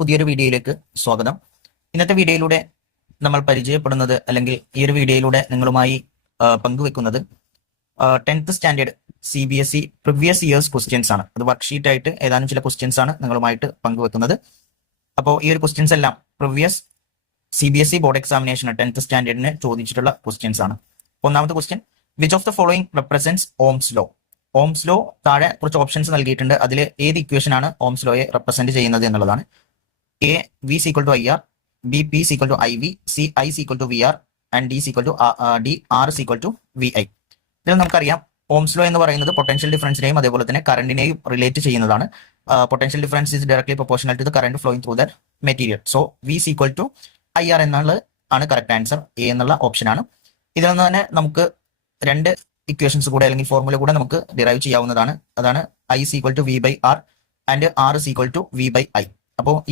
പുതിയൊരു വീഡിയോയിലേക്ക് സ്വാഗതം. ഇന്നത്തെ വീഡിയോയിലൂടെ നമ്മൾ പരിചയപ്പെടുന്നത് അല്ലെങ്കിൽ ഈ ഒരു വീഡിയോയിലൂടെ നിങ്ങളുമായി പങ്കുവെക്കുന്നത് 10th standard CBSE previous years questions ആണ്. അത് വർക്ക്ഷീറ്റ് ആയിട്ട് ഏതാനും ചില ക്വസ്റ്റ്യൻസ് ആണ് നിങ്ങളുമായിട്ട് പങ്കുവെക്കുന്നത്. അപ്പോൾ ഈ ഒരു ക്വസ്റ്റ്യൻസ് എല്ലാം previous CBSE board examination 10th സ്റ്റാൻഡേർഡിന് ചോദിച്ചിട്ടുള്ള ക്വസ്റ്റ്യൻസ് ആണ്. ഒന്നാമത്തെ question, which of the following represents Ohm's law? Ohm's law താഴെ കുറച്ച് ഓപ്ഷൻസ് നൽകിയിട്ടുണ്ട്. അതിൽ ഏത് ഇക്വേഷൻ ആണ് ഓംസ് ലോയെ റെപ്രസെന്റ് ചെയ്യുന്നത് എന്നുള്ളതാണ്. A V is equal to IR, B P is equal to IV, C I is equal to VR, and D is equal to R is equal to VI. ഇതിൽ നമുക്കറിയാം Ohm's law എന്ന് പറയുന്നത് potential ഡിഫറൻസിനെയും അതേപോലെ തന്നെ കറണ്ടിനെയും relate ചെയ്യുന്നതാണ്. Potential difference is directly proportional to the current flowing through that material. So V is equal to IR എന്നുള്ളത് ആണ് കറക്റ്റ് ആൻസർ. എ എന്നുള്ള ഓപ്ഷൻ ആണ്. ഇതിൽ നിന്ന് തന്നെ നമുക്ക് രണ്ട് ഇക്വേഷൻസ് കൂടെ അല്ലെങ്കിൽ ഫോർമുല കൂടെ നമുക്ക് ഡിറൈവ് ചെയ്യാവുന്നതാണ്. അതാണ് I is equal to V by R and R is equal to V by I. അപ്പോൾ ഈ